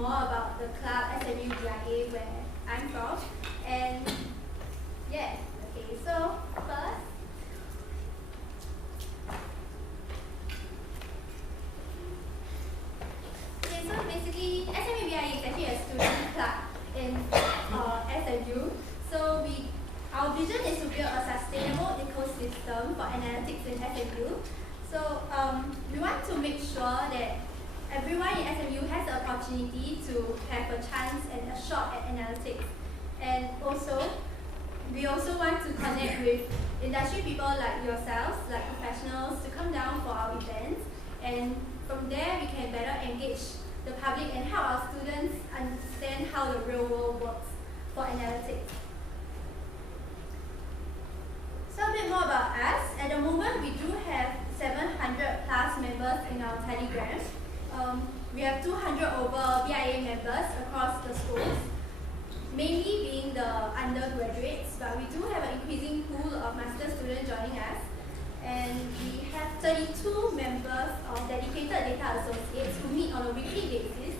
more about the club SMUBIA where I'm from. And yeah, okay, so first, okay, so basically SMUBIA is actually a student club in SMU. So our vision is to build a sustainable ecosystem for analytics in SMU. So we want to make sure that everyone in SMU has the opportunity to have a chance and a shot at analytics. And also, we also want to connect with industry people like yourselves, like professionals, to come down for our events. And from there, we can better engage the public and help our students understand how the real world works for analytics. So a bit more about us. At the moment, we do have 700 plus members in our Telegram. We have 200 over BIA members across the schools, mainly being the undergraduates, but we do have an increasing pool of master students joining us. And we have 32 members of dedicated data associates who meet on a weekly basis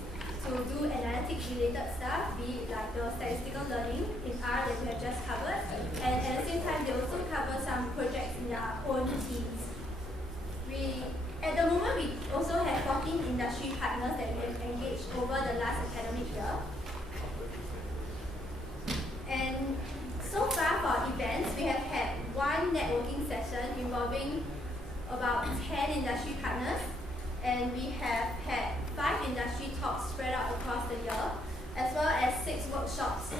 to do analytics related stuff, be it like the statistical learning in R that we have just covered, and at the same time they also cover some projects in their own teams. At the moment, we also have 14 industry partners that we have engaged over the last academic year. And so far for events, we have had one networking session involving about 10 industry partners, and we have had 5 industry talks spread out across the year, as well as 6 workshops.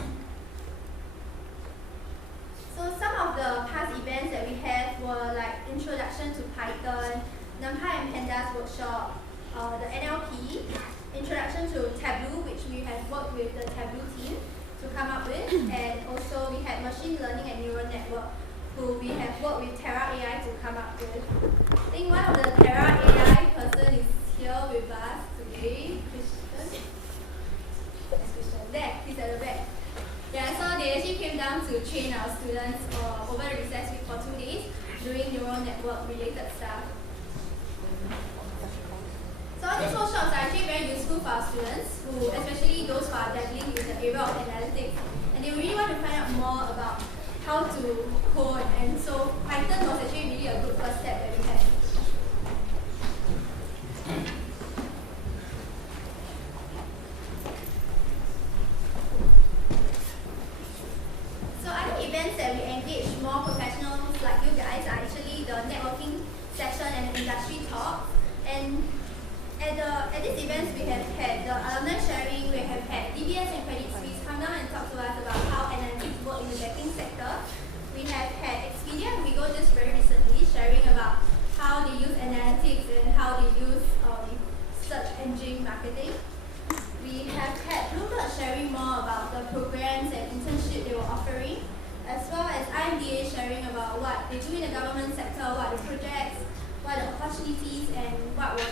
So some of the past events that we had were like Introduction to Python, NumPy and Pandas workshop, the NLP, Introduction to Tableau, which we have worked with the Tableau team to come up with, and also we had Machine Learning and Neural Network, who we have worked with Terra AI to come up with. I think one of the Terra AI person is here with us today, Christian. Yes, Christian. There, he's at the back. Yeah, so they actually came down to train our students over the recess week for 2 days, doing neural network related stuff. So these workshops are actually very useful for our students, especially those who are dabbling in the area of analytics, and they really want to find out more about how to code, and so Python was actually really a good first step that we had. So other events that we engage more professionals like you guys are actually the networking session and the industry talk. And at these events, we have had the alumni sharing, we have had DBS and Credit Suisse come down and talk to us about how analytics work in the banking sector. We have had Expedia and Wigo just very recently sharing about how they use analytics and how they use search engine marketing. We have had Bloomberg sharing more about the programs and internship they were offering, as well as IMDA sharing about what they do in the government sector, what the projects, what the opportunities, and what were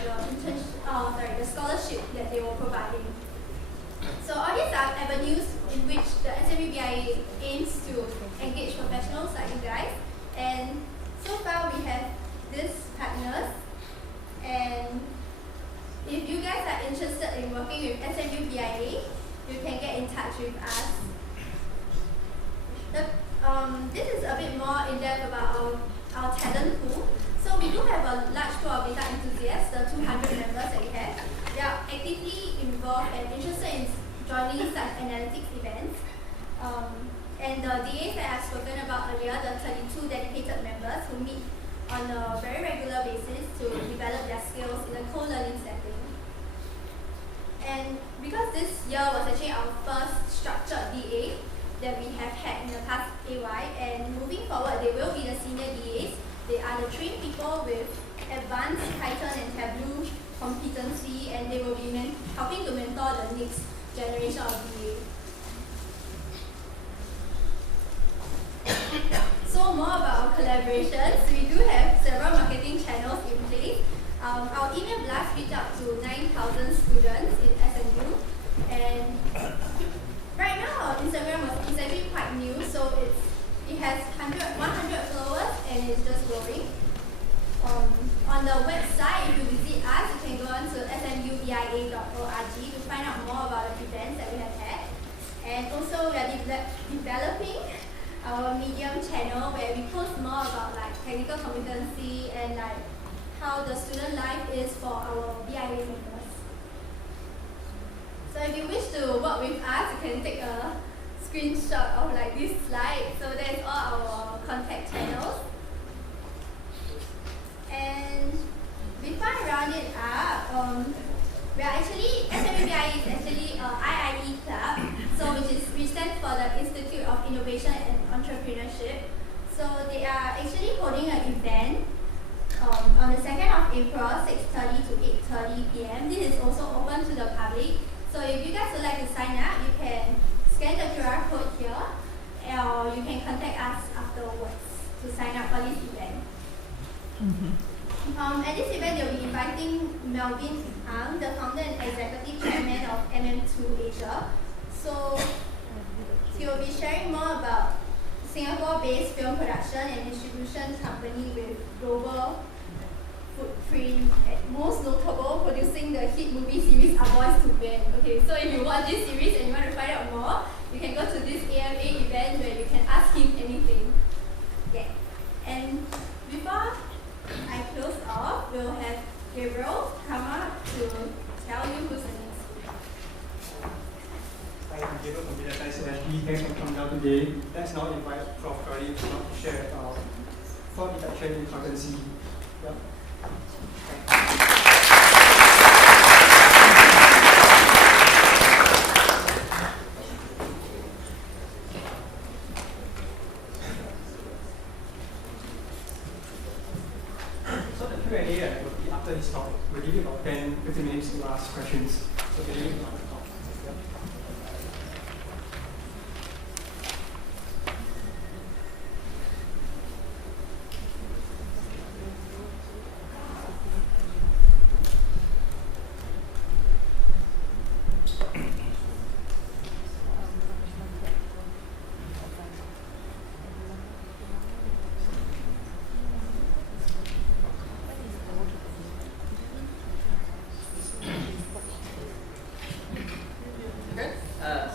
the scholarship that they were providing. So all these are avenues in which the SMUBIA aims to engage professionals like you guys. And so far we have these partners. And if you guys are interested in working with SMUBIA, you can get in touch with us. This is a bit more in depth about our talent pool. So we do have a large pool of data enthusiasts, the 200 members that we have. They are actively involved and interested in joining such analytics events. And the DAs that I've spoken about earlier, the 32 dedicated members who meet on a very regular basis to develop their skills in a co-learning setting. And because this year was actually our first structured DA that we have had in the past AY, and moving forward they will be the senior DAs. They are the trained people with advanced Python and Tableau competency, and they will be helping to mentor the next generation of DA. So more about our collaborations. We do have several marketing channels in place. Our email blast reached out to 9,000 students in SMU, and right now our Instagram is actually quite new, so it has 100 followers and it's just growing. On the website, if you visit us, you can go on to smubia.org to find out more about And also we are developing our Medium channel where we post more about like technical competency and like how the student life is for our BIA members. So if you wish to work with us, you can take a screenshot of like this slide. So that's all our contact channels. And before I round it up, we are actually, SMUBIA is actually IIE Club, so which stands for the Institute of Innovation and Entrepreneurship. So they are actually holding an event on the 2nd of April, 6:30 to 8:30 p.m. This is also open to the public. So if you guys would like to sign up, you can scan the QR code here, or you can contact us afterwards to sign up for this event. At this event, they'll be inviting Melvin Ang, the founder and executive chairman of MM2 Asia. So he will be sharing more about Singapore-based film production and distribution company with global footprint, and most notable producing the hit movie series A Boys to Men. Okay, so if you watch this series and you want to find out more, you can go to this AMA event where you can ask him anything. Yeah. And before I close off, we'll have Gabriel come up to tell you who's the next speaker. Hi, I'm Gabriel from DSSG. Thanks for coming down today. Let's now invite Prof Crowley to share fraud detection in accountancy. Yep. So the Q&A will be after this talk. We'll give you about 10-15 minutes to ask questions. So can you talk? Yep.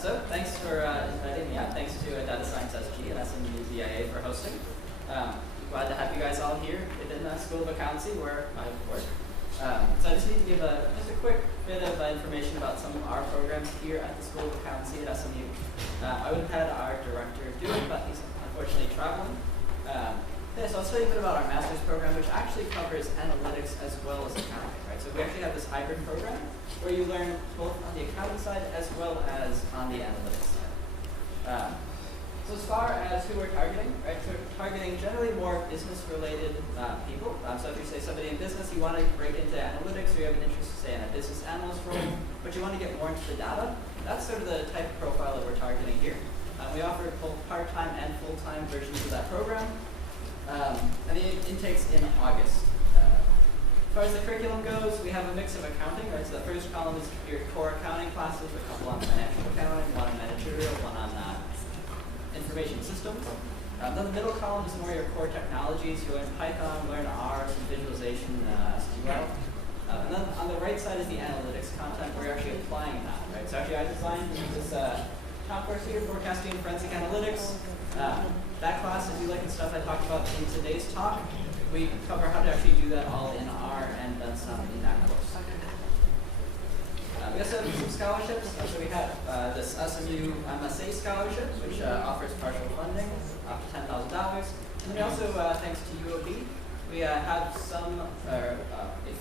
So thanks for inviting me out. Thanks to Data Science SG and SMUBIA for hosting. Glad to have you guys all here within the School of Accountancy where I work. So I just need to give just a quick bit of information about some of our programs here at the School of Accountancy at SMU. I would have had our director do it, but he's unfortunately traveling. So I'll tell you a bit about our master's program, which actually covers analytics as well as accounting. Right? So we actually have this hybrid program where you learn both on the accounting side as well as on the analytics side. So as far as who we're targeting, right? So we're targeting generally more business-related people. So if you say somebody in business, you want to break into analytics, or you have an interest, say, in a business analyst role, but you want to get more into the data, that's sort of the type of profile that we're targeting here. We offer both part-time and full-time versions of that program. And the intake's in August. As far as the curriculum goes, we have a mix of accounting, right? So the first column is your core accounting classes, a couple on financial accounting, one on managerial, one on information systems. Then the middle column is more your core technologies. You learn Python, learn R, some visualization, SQL. And then on the right side is the analytics content where you're actually applying that, right? So actually I designed this top course here, Forecasting and Forensic Analytics. That class, if you like the stuff I talked about in today's talk, we cover how to actually do that all in R and then some in that course. We also have some scholarships. So we have this SMU MSA scholarship, which offers partial funding up to $10,000. And then we also, thanks to UOB, we have a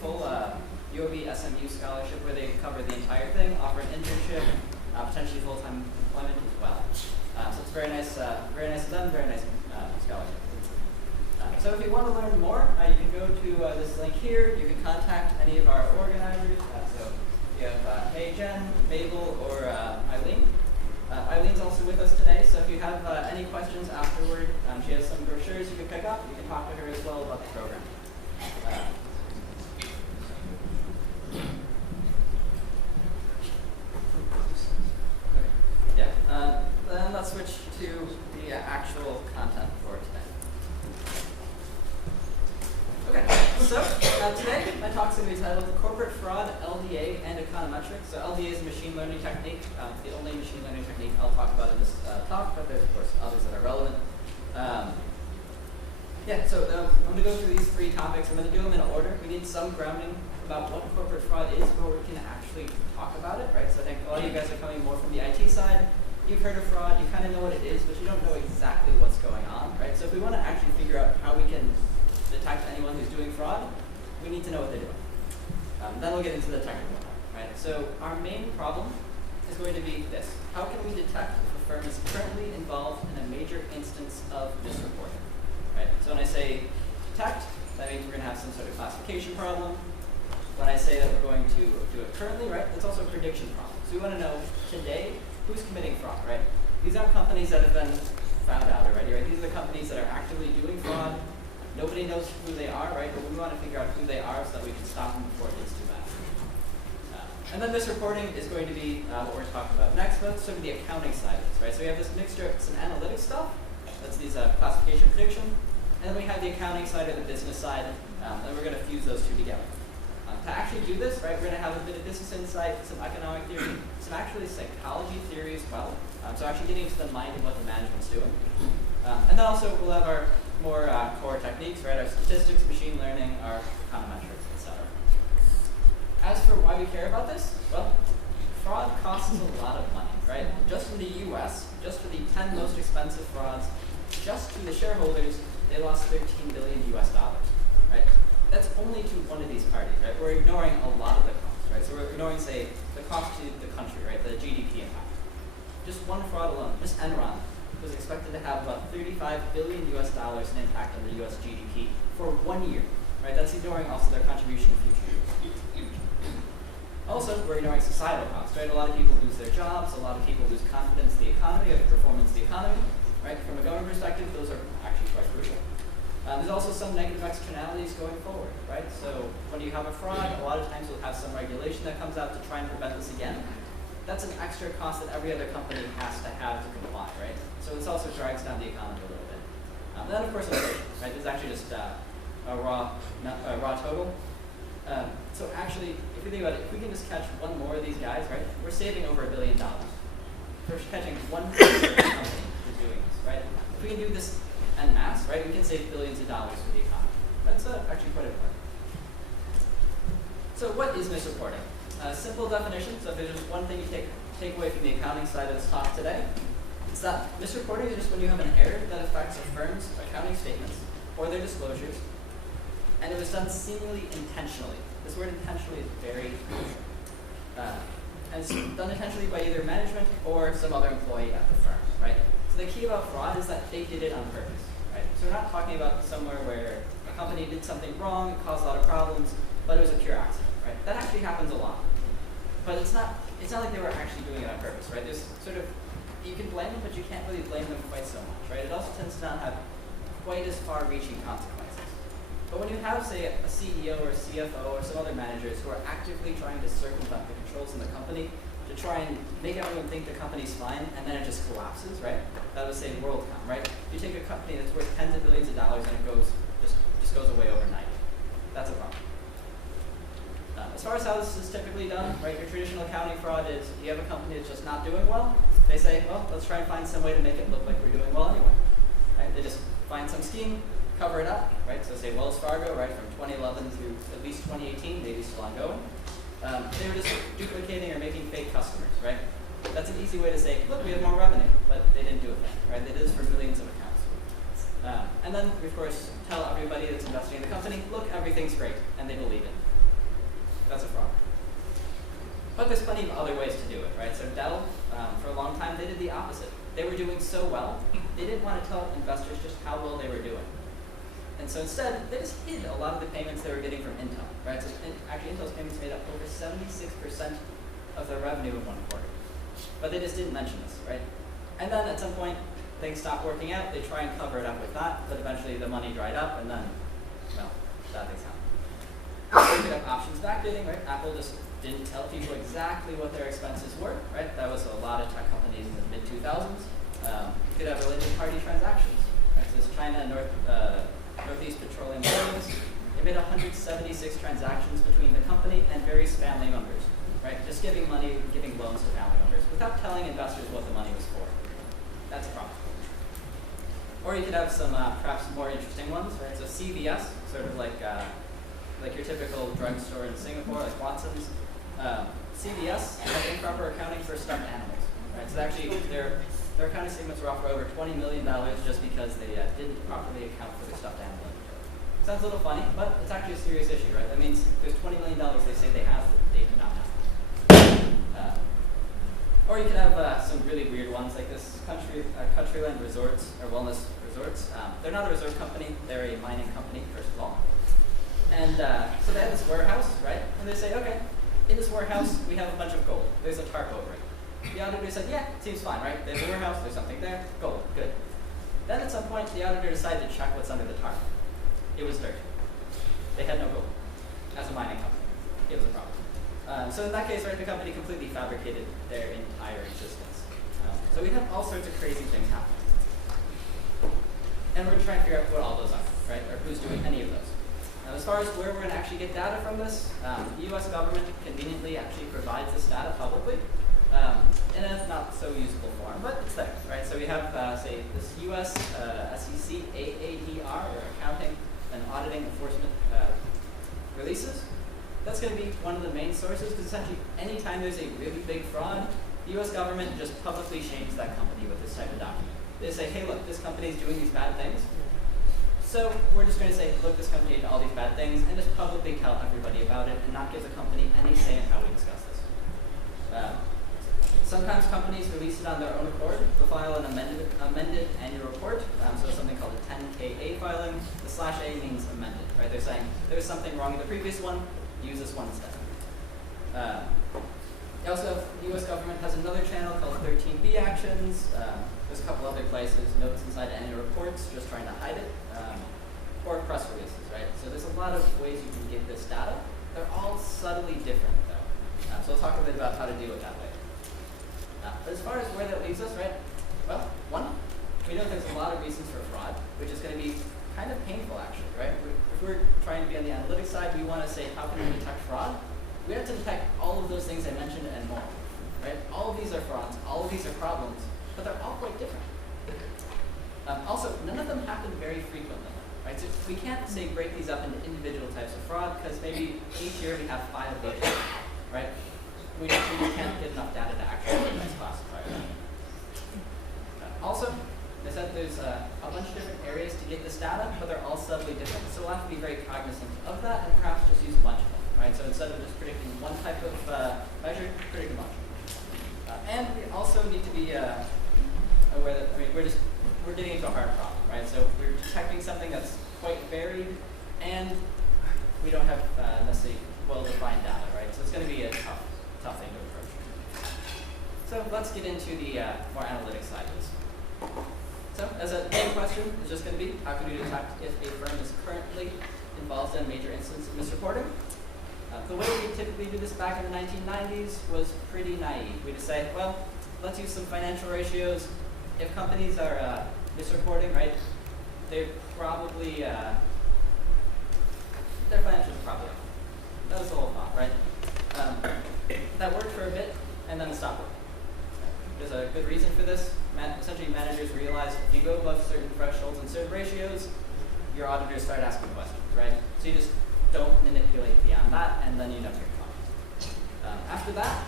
full UOB SMU scholarship where they cover the entire thing, offer an internship, potentially full-time employment as well. So it's very nice of them, very nice scholarship. So if you want to learn more, you can go to this link here. You can contact any of our organizers. So you have May Jen, Mabel, or Eileen. Eileen's also with us today, so if you have any questions afterward, she has some brochures you can pick up. You can talk to her as well about the program. Then let's switch to the actual content for today. Okay, so today today, my talk's going to be titled Corporate Fraud, LDA, and Econometrics. So LDA is a machine learning technique, the only machine learning technique I'll talk about in this talk, but there's, of course, others that are relevant. I'm going to go through these three topics. I'm going to do them in order. We need some grounding about what corporate fraud is before we can actually talk about it, right? So I think a lot of you guys are coming more from the IT side. You've heard of fraud, you kind of know what it is, but you don't know exactly what's going on, right? So if we want to actually figure out how we can detect anyone who's doing fraud, we need to know what they're doing. Then we'll get into the technical part, right? So our main problem is going to be this. How can we detect if a firm is currently involved in a major instance of misreporting, right? So when I say detect, that means we're going to have some sort of classification problem. When I say that we're going to do it currently, right, that's also a prediction problem. So we want to know today who's committing fraud, right? These aren't companies that have been found out already, right? These are the companies that are actively doing fraud. Nobody knows who they are, right? But we want to figure out who they are so that we can stop them before it gets too bad. And then this reporting is going to be what we're talking about next, but sort of the accounting side of this, right? So we have this mixture of some analytics stuff, that's these classification prediction, and then we have the accounting side or the business side, and we're going to fuse those two together. To actually do this, right, we're going to have a bit of business insight, some economic theory, some actually psychology theory as well. So actually getting into the mind of what the management's doing. And then also we'll have our more core techniques, right, our statistics, machine learning, our econometrics, etc. As for why we care about this, well, fraud costs a lot of money, right? Just in the US, just for the 10 most expensive frauds, just to the shareholders, they lost $13 billion US, right? That's only to one of these parties, right? We're ignoring a lot of the costs, right? So we're ignoring, say, the cost to the country, right? The GDP impact. Just one fraud alone, just Enron, was expected to have about $35 billion US in impact on the US GDP for 1 year, right? That's ignoring also their contribution in future years. Also, we're ignoring societal costs, right? A lot of people lose their jobs, a lot of people lose confidence in the economy or the performance of the economy, right? From a government perspective, those are actually quite crucial. There's also some negative externalities going forward, right? So when you have a fraud, a lot of times you'll have some regulation that comes out to try and prevent this again. That's an extra cost that every other company has to have to comply, right? So this also drags down the economy a little bit. And then, of course, inflation, right? This is actually just a raw total. So actually, if you think about it, if we can just catch one more of these guys, right, we're saving over $1 billion. We're catching one company for doing this, right? If we can do this en masse, right, we can save billions of dollars for the economy. That's actually quite important. So what is misreporting? Simple definition, so if there's just one thing you take away from the accounting side of this talk today, it's that misreporting is just when you have an error that affects a firm's accounting statements or their disclosures, and it was done seemingly intentionally. This word intentionally is very crucial. And it's done intentionally by either management or some other employee at the firm, right? So the key about fraud is that they did it on purpose, right? So we're not talking about somewhere where a company did something wrong, it caused a lot of problems, but it was a pure accident, right? That actually happens a lot. But it's not like they were actually doing it on purpose, right? There's sort of, you can blame them, but you can't really blame them quite so much, right? It also tends to not have quite as far-reaching consequences. But when you have, say, a CEO or a CFO or some other managers who are actively trying to circumvent the controls in the company to try and make everyone think the company's fine, and then it just collapses, right? That was, say, WorldCom, right? You take a company that's worth tens of billions of dollars and it just goes away overnight. That's a problem. As far as how this is typically done, right, your traditional accounting fraud is you have a company that's just not doing well. They say, well, let's try and find some way to make it look like we're doing well anyway. Right? They just find some scheme, cover it up, right? So say Wells Fargo, right, from 2011 through at least 2018, maybe still ongoing. They were just duplicating or making fake customers, right? That's an easy way to say, look, we have more revenue, but they didn't do a thing, right? They did this for millions of accounts. And then, we, of course, tell everybody that's investing in the company, look, everything's great, and they believe it. That's a fraud. But there's plenty of other ways to do it, right? So Dell, for a long time, they did the opposite. They were doing so well, they didn't want to tell investors just how well they were doing. And so instead, they just hid a lot of the payments they were getting from Intel, right? So actually, Intel's payments made up over 76% of their revenue in one quarter. But they just didn't mention this, right? And then at some point, things stopped working out. They try and cover it up with that, but eventually the money dried up, and then, well, bad things happened. You could have options backdating, right? Apple just didn't tell people exactly what their expenses were, right? That was a lot of tech companies in the mid-2000s. You could have related party transactions, right? So this China Northeast Petroleum Holdings, they They made 176 transactions between the company and various family members, right? Just giving money, giving loans to family members without telling investors what the money was for. That's a problem. Or you could have some perhaps more interesting ones, right? So CVS, sort of like your typical drugstore in Singapore, like Watson's. CVS had improper accounting for stuffed animals, right? So actually, their accounting statements were off for over $20 million just because they didn't properly account for their stuffed animal. Sounds a little funny, but it's actually a serious issue, right? That means there's $20 million they say they have that they do not have. Or you could have some really weird ones like this Countryland Resorts, or Wellness Resorts. They're not a resort company, they're a mining company, first of all. And so they have this warehouse, right? And they say, okay, in this warehouse, we have a bunch of gold. There's a tarp over it. The auditor said, yeah, seems fine, right? There's a warehouse, there's something there, gold, good. Then at some point, the auditor decided to check what's under the tarp. It was dirt. They had no gold. As a mining company, it was a problem. So in that case, right, the company completely fabricated their entire existence. So we have all sorts of crazy things happening. And we're going to try and figure out what all those are, right? Or who's doing any of those. Now, as far as where we're going to actually get data from this, the US government conveniently actually provides this data publicly in a not so usable form, but it's there, right? So we have, say, this US SEC AADR, or Accounting and Auditing Enforcement releases. That's going to be one of the main sources, because essentially anytime there's a really big fraud, the US government just publicly shames that company with this type of document. They say, hey, look, this company is doing these bad things. So we're just going to say, look, this company did all these bad things, and just publicly tell everybody about it, and not give the company any say in how we discuss this. Sometimes companies release it on their own accord. They'll file an amended annual report, so something called a 10KA filing. The /A means amended, right? They're saying there's something wrong in the previous one, use this one instead. Also, the US government has another channel called 13B actions. There's a couple other places, notes inside annual reports, just trying to hide it, or press releases, right? So there's a lot of ways you can get this data. They're all subtly different, though. So we'll talk a bit about how to deal with that later. But as far as where that leaves us, right? Well, one, we know there's a lot of reasons for fraud, which is going to be kind of painful, actually, right? If we're trying to be on the analytics side, we want to say, how can we detect fraud? We have to detect all of those things I mentioned and more, right? All of these are frauds, all of these are problems, but they're all quite different. Also, none of them happen very frequently, right? So we can't, say, break these up into individual types of fraud, because maybe each year we have 5 of those, right? We can't get enough data to actually classify them. Also, I said there's a bunch of different areas to get this data, but they're all subtly different. So we'll have to be very cognizant of that, and perhaps just use a bunch of them, right? So instead of just predicting one type of measure, predict a bunch. And we also need to be aware that, we're getting into a hard problem, right? So we're detecting something that's quite varied, and we don't have necessarily well-defined data, right? So it's going to be a tough thing to approach. So let's get into the more analytic side of this. So as a main question is just going to be, how can we detect if a firm is currently involved in a major instance of misreporting? The way we typically do this back in the 1990s was pretty naive. We just say, well, let's use some financial ratios. If companies are misreporting, right, they're probably, their financials are probably up. That was the whole thought, right? That worked for a bit, and then it stopped working. There's a good reason for this. Essentially, managers realize if you go above certain thresholds and certain ratios, your auditors start asking questions, right? So you just don't manipulate beyond that, and then you know you're fine. After that,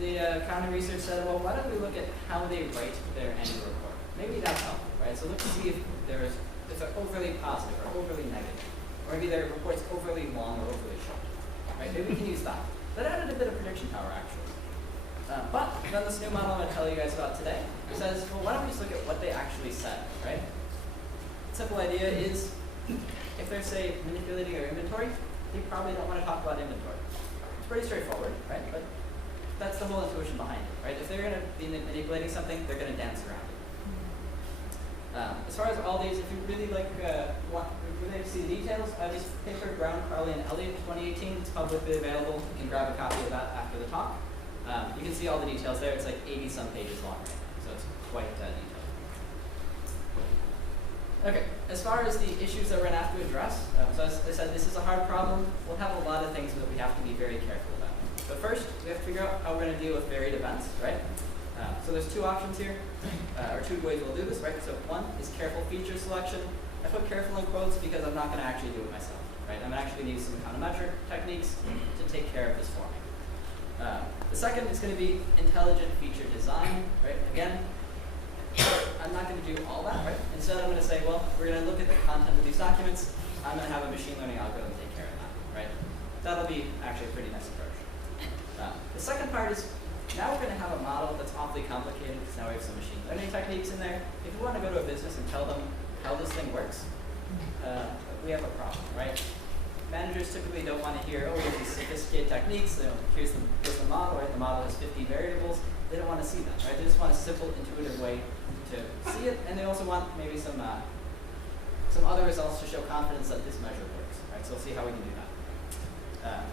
the accounting research said, well, why don't we look at how they write their annual report? Maybe that's helpful, right? So let's see if they're overly positive or overly negative, or maybe their report's overly long or overly short, right? Maybe we can use that. That added a bit of prediction power, actually. But then this new model I'm going to tell you guys about today says, well, why don't we just look at what they actually said, right? The simple idea is, if they're, say, manipulating their inventory, they probably don't want to talk about inventory. It's pretty straightforward, right? But that's the whole intuition behind it, right? If they're going to be manipulating something, they're going to dance around it. As far as all these, if you really like really to see the details, I have this paper, Brown, Crowley, and Elliott, 2018. It's publicly available. You can grab a copy of that after the talk. You can see all the details there. It's like 80-some pages long right now, so it's quite detailed. Okay, as far as the issues that we're going to have to address, so as I said, this is a hard problem. We'll have a lot of things that we have to be very careful about. But first, we have to figure out how we're going to deal with varied events, right? So there's two options here, or two ways we'll do this, right? So one is careful feature selection. I put careful in quotes because I'm not going to actually do it myself, right? I'm actually going to use some econometric techniques to take care of this for me. The second is going to be intelligent feature design, right? Again, I'm not going to do all that, right? Instead, I'm going to say, well, we're going to look at the content of these documents. I'm going to have a machine learning algorithm take care of that, right? That'll be actually a pretty nice approach. The second part is, now we're going to have a model that's awfully complicated because now we have some machine learning techniques in there. If you want to go to a business and tell them how this thing works, we have a problem, right? Managers typically don't want to hear, oh, we have these sophisticated techniques. You know, here's the model, right? The model has 50 variables. They don't want to see that, right? They just want a simple, intuitive way to see it, and they also want maybe some other results to show confidence that this measure works, right? So we'll see how we can do that.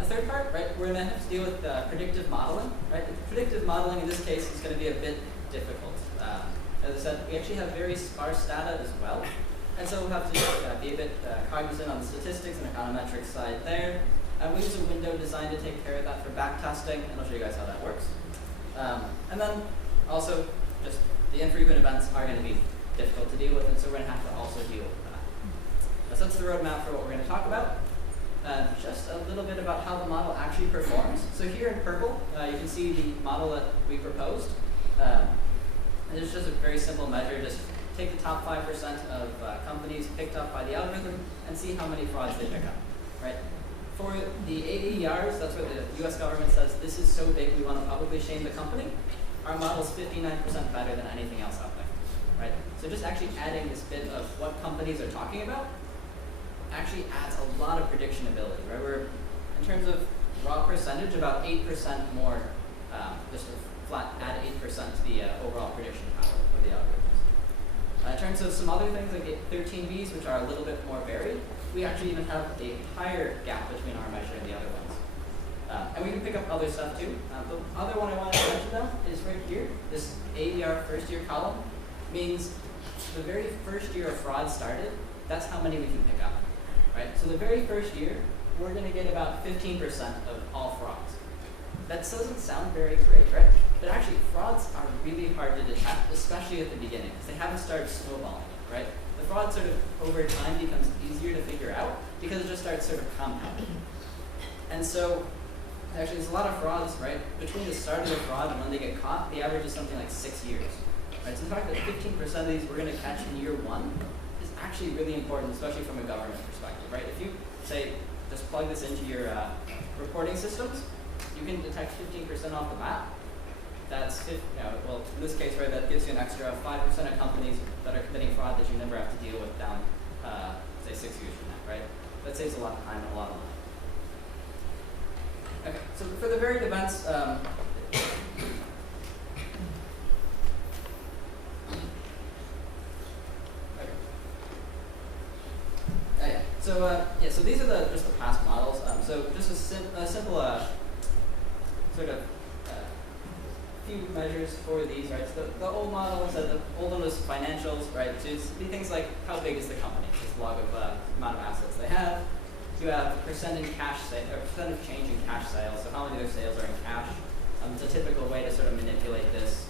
The third part, right, we're going to have to deal with predictive modeling, right? Predictive modeling in this case is going to be a bit difficult. As I said, we actually have very sparse data as well, and so we'll have to be a bit cognizant on the statistics and econometrics side there. We use a window design to take care of that for back testing, and I'll show you guys how that works. And then also, just the infrequent events are going to be difficult to deal with, and so we're going to have to also deal with that. So that's the roadmap for what we're going to talk about. Just a little bit about how the model actually performs. So here in purple, you can see the model that we proposed. And it's just a very simple measure. Just take the top 5% of companies picked up by the algorithm and see how many frauds they pick up, right? For the AERs, that's what the US government says, this is so big we want to publicly shame the company. Our model is 59% better than anything else out there, right? So just actually adding this bit of what companies are talking about actually adds a lot of prediction ability, right? We're, in terms of raw percentage, about 8% more, just a flat, add 8% to the overall prediction power of the algorithms. In terms of some other things like 13Bs, which are a little bit more varied, we actually even have a higher gap between our measure and the other ones. And we can pick up other stuff too. The other one I wanted to mention though is right here. This AER first year column means the very first year a fraud started, that's how many we can pick up. Right? So the very first year, we're going to get about 15% of all frauds. That doesn't sound very great, right? But actually, frauds are really hard to detect, especially at the beginning, because they haven't started snowballing, right? The fraud sort of, over time, becomes easier to figure out because it just starts sort of compounding. And so, actually, there's a lot of frauds, right? Between the start of the fraud and when they get caught, the average is something like 6 years. Right? So the fact that 15% of these we're going to catch in year 1 is actually really important, especially from a government perspective, right? If you, say, just plug this into your reporting systems, you can detect 15% off the bat. That's, well, in this case, right, that gives you an extra 5% of companies that are committing fraud that you never have to deal with down, say, 6 years from now, right? That saves a lot of time and a lot of money. Okay, so for the varied events, so these are just the past models. So just a simple sort of few measures for these, right? So the old model said the old one was financials, right? So it's be things like how big is the company, this log of amount of assets they have. You have percent in cash or percent of change in cash sales. So how many of their sales are in cash? It's a typical way to sort of manipulate this.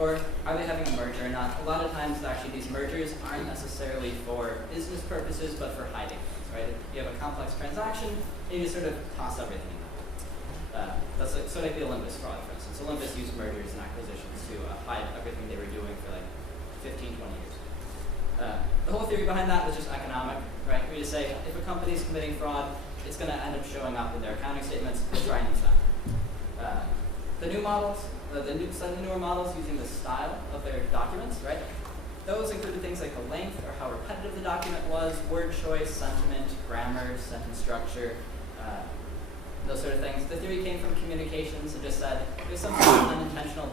Or are they having a merger or not? A lot of times, actually, these mergers aren't necessarily for business purposes, but for hiding things, right? If you have a complex transaction, you just sort of toss everything out. That's like, sort of like the Olympus fraud, for instance. Olympus used mergers and acquisitions to hide everything they were doing for like 15, 20 years. The whole theory behind that was just economic, right? We just say, if a company is committing fraud, it's going to end up showing up in their accounting statements. We'll try and use that. The new models, some newer models using the style of their documents, right? Those included things like the length or how repetitive the document was, word choice, sentiment, grammar, sentence structure, those sort of things. The theory came from communications and just said there's some sort of unintentional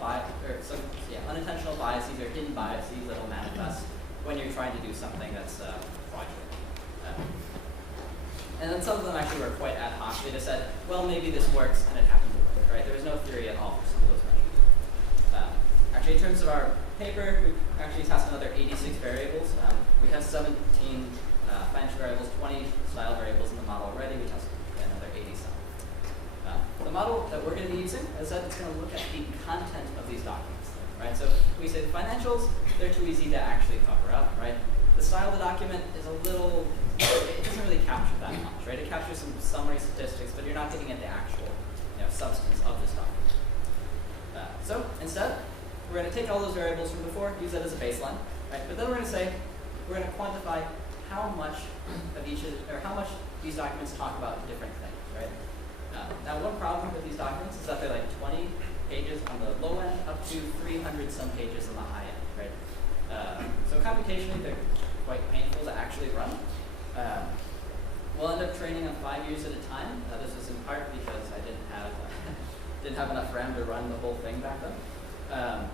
unintentional biases or hidden biases that will manifest when you're trying to do something that's fraudulent. And then some of them actually were quite ad hoc. They just said, well, maybe this works, and it happened to work, right? There was no theory at all for some of those measures. Actually, in terms of our paper, we actually tested another 86 variables. We have 17 financial variables, 20 style variables in the model already. We tested another 87. The model that we're going to be using is that it's going to look at the content of these documents, right? So we say the financials, they're too easy to actually cover up, right? The style of the document is a little, it doesn't really capture that much, right? It captures some summary statistics, but you're not getting at the actual substance of this document. So instead, we're going to take all those variables from before, use that as a baseline, right? But then we're going to say, we're going to quantify how much of each, or how much these documents talk about different things, right? Now, one problem with these documents is that they're like 20 pages on the low end, up to 300 some pages on the high end, right? So computationally, they're quite painful to actually run. We'll end up training on 5 years at a time. This is in part because I didn't have enough RAM to run the whole thing back then.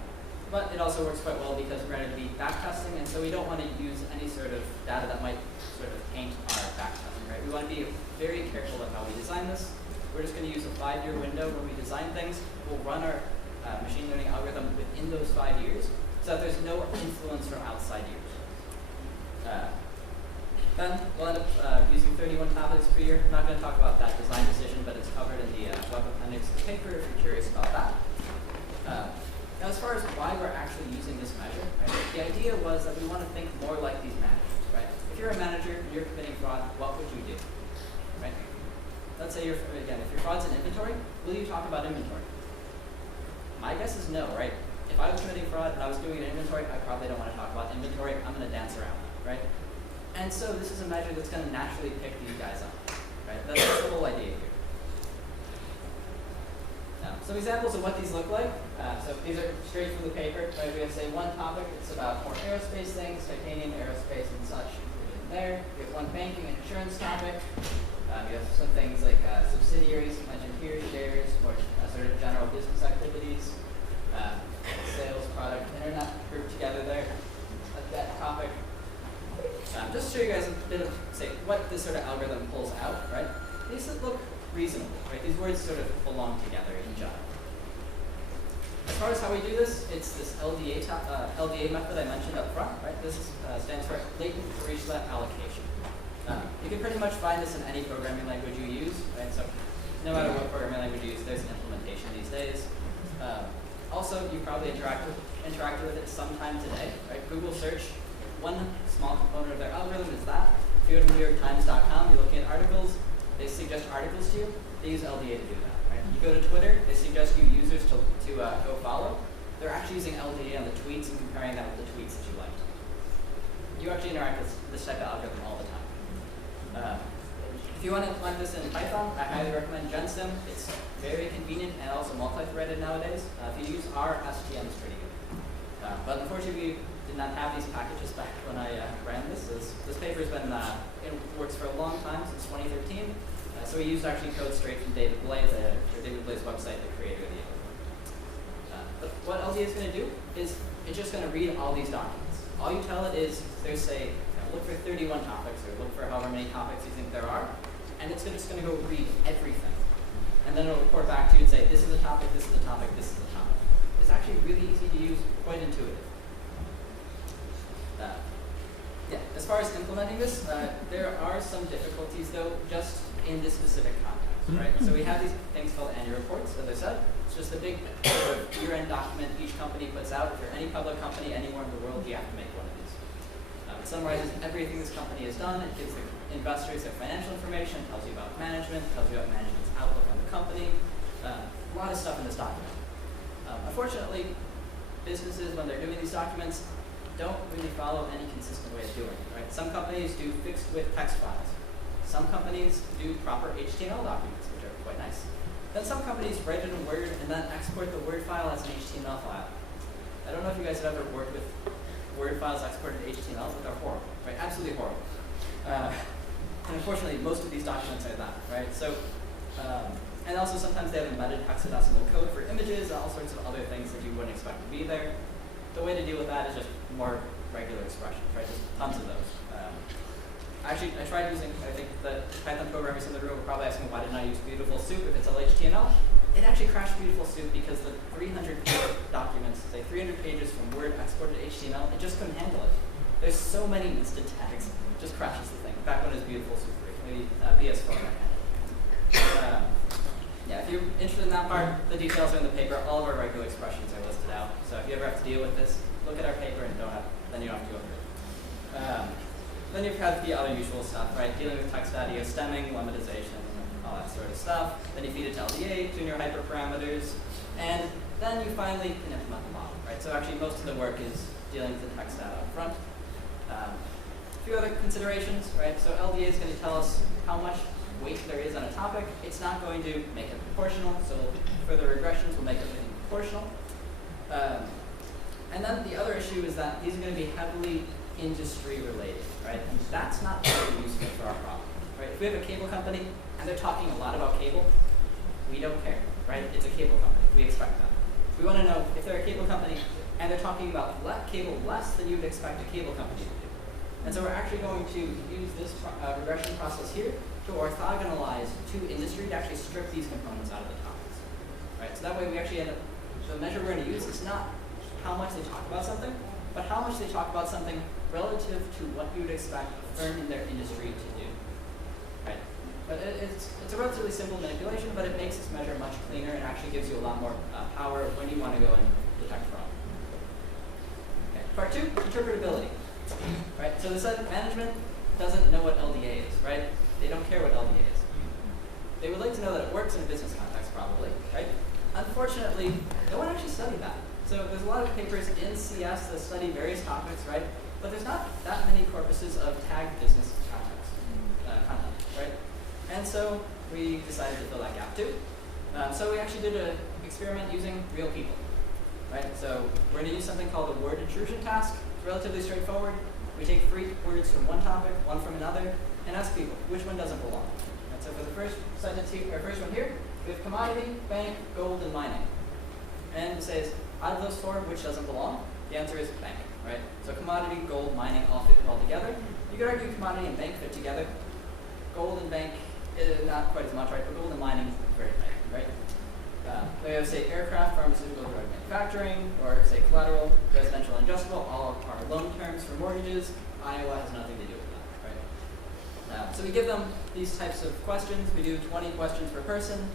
But it also works quite well because we're going to be back testing, and so we don't want to use any sort of data that might sort of taint our back testing, right? We want to be very careful of how we design this. We're just going to use a 5-year window when we design things. We'll run our machine learning algorithm within those 5 years so that there's no influence from outside years. Then we'll end up using 31 topics per year. I'm not going to talk about that design decision, but it's covered in the web appendix of the paper if you're curious about that. Now, as far as why we're actually using this measure, right, the idea was that we want to think more like these managers, right? If you're a manager and you're committing fraud, what would you do, right? Let's say if your fraud's in inventory, will you talk about inventory? My guess is no, right? If I was committing fraud and I was doing it in inventory, I probably don't want to talk about inventory. I'm going to dance around it, right? And so this is a measure that's going to naturally pick these guys up, right? That's the whole idea here. Some examples of what these look like. So these are straight from the paper. Right? We have, say, one topic. It's about more aerospace things, titanium, aerospace, and such included in there. We have one banking and insurance topic. We have some things like subsidiaries mentioned here, shares, more sort of general business activities, sales, product, internet grouped together there. That topic. Just to show you guys a bit of, say, what this sort of algorithm pulls out, right? These look reasonable, right? These words sort of belong together in general. As far as how we do this, it's this LDA method I mentioned up front, right? This stands for latent Dirichlet allocation. You can pretty much find this in any programming language you use, right? So no matter what programming language you use, there's an implementation these days. Also, you probably interacted with it sometime today, right? Google search, one small component of their algorithm is that. If you go to NewYorkTimes.com, you're looking at articles, they suggest articles to you, they use LDA to do that, right? You go to Twitter, they suggest you users to go follow. They're actually using LDA on the tweets and comparing that with the tweets that you liked. You actually interact with this type of algorithm all the time. If you want to implement this in Python, I highly recommend GenSim. It's very convenient and also multi-threaded nowadays. If you use R, STM is pretty good. But unfortunately, we did not have these packages back when I ran this. This paper's been in works for a long time, since 2013. So we used actually code straight from David Blai's website, the creator of the algorithm. But what LDA is going to do is it's just going to read all these documents. All you tell it is, there's say, look for 31 topics, or look for however many topics you think there are, and it's just going to go read everything. And then it'll report back to you and say, this is a topic, this is a topic, this is a topic. It's actually really easy to use, quite intuitive. Yeah, as far as implementing this, there are some difficulties though, just in this specific context, right? So we have these things called annual reports, as I said. It's just a big year-end document each company puts out. If you're any public company anywhere in the world, you have to make one of these. It summarizes everything this company has done. It gives the investors their financial information, tells you about management, tells you about management's outlook on the company. A lot of stuff in this document. Unfortunately, businesses, when they're doing these documents, don't really follow any consistent way of doing it, right? Some companies do fixed width text files. Some companies do proper HTML documents, which are quite nice. Then some companies write it in Word and then export the Word file as an HTML file. I don't know if you guys have ever worked with Word files exported to HTML, but they're horrible, right? Absolutely horrible. And unfortunately, most of these documents are that, right? So, and also sometimes they have embedded hexadecimal code for images and all sorts of other things that you wouldn't expect to be there. The way to deal with that is just more regular expressions, right? Just tons of those. Actually, I tried using, I think the Python programmers in the room were probably asking why didn't I use beautiful soup if it's all HTML. it actually crashed Beautiful Soup because the 300-page documents, say 300 pages from Word exported to HTML, it just couldn't handle it. There's so many nested tags, it just crashes the thing. Back when it was Beautiful Soup 3, maybe BS4 might handle it. Yeah, if you're interested in that part, the details are in the paper. All of our regular expressions are listed out. So if you ever have to deal with this, look at our paper and then you don't have to go through it. Then you've had the other usual stuff, right? Dealing with text audio stemming, lemmatization, all that sort of stuff. Then you feed it to LDA, tune your hyperparameters, and then you finally can implement the model, right? So actually most of the work is dealing with the text data up front. A few other considerations, right? So LDA is going to tell us how much weight there is on a topic. It's not going to make it proportional, so further regressions will make everything proportional. And then the other issue is that these are going to be heavily industry related, right? And that's not very useful for our problem, right? If we have a cable company and they're talking a lot about cable, we don't care, right? It's a cable company. We expect that. We want to know if they're a cable company and they're talking about cable less than you would expect a cable company to do. And so we're actually going to use this regression process here to orthogonalize to industry to actually strip these components out of the topics, right? So that way we actually end up, the measure we're going to use is not how much they talk about something, but how much they talk about something relative to what you would expect a firm in their industry to do, right? But it's a relatively simple manipulation, but it makes this measure much cleaner and actually gives you a lot more power when you want to go and detect fraud. Okay. Part 2, interpretability. Right? So the site management doesn't know what LDA is, right? They don't care what LDA is. They would like to know that it works in a business context, probably, right? Unfortunately, no one actually studied that. So there's a lot of papers in CS that study various topics, right? But there's not that many corpuses of tagged business context, content, right? And so we decided to fill that gap too. So we actually did an experiment using real people, right? So we're going to use something called a word intrusion task. It's relatively straightforward. We take 3 words from one topic, one from another, and ask people which one doesn't belong. And so for the first sentence here, or first one here, we have commodity, bank, gold, and mining. And it says, out of those 4, which doesn't belong? The answer is bank, right? So commodity, gold, mining all fit well together. You could argue commodity and bank fit together. Gold and bank, not quite as much, right? But gold and mining, very tight, right? We have, say, aircraft, pharmaceutical, drug manufacturing, or say collateral, residential, and adjustable, all are loan terms for mortgages. Iowa has nothing to do with that, right? So we give them these types of questions. We do 20 questions per person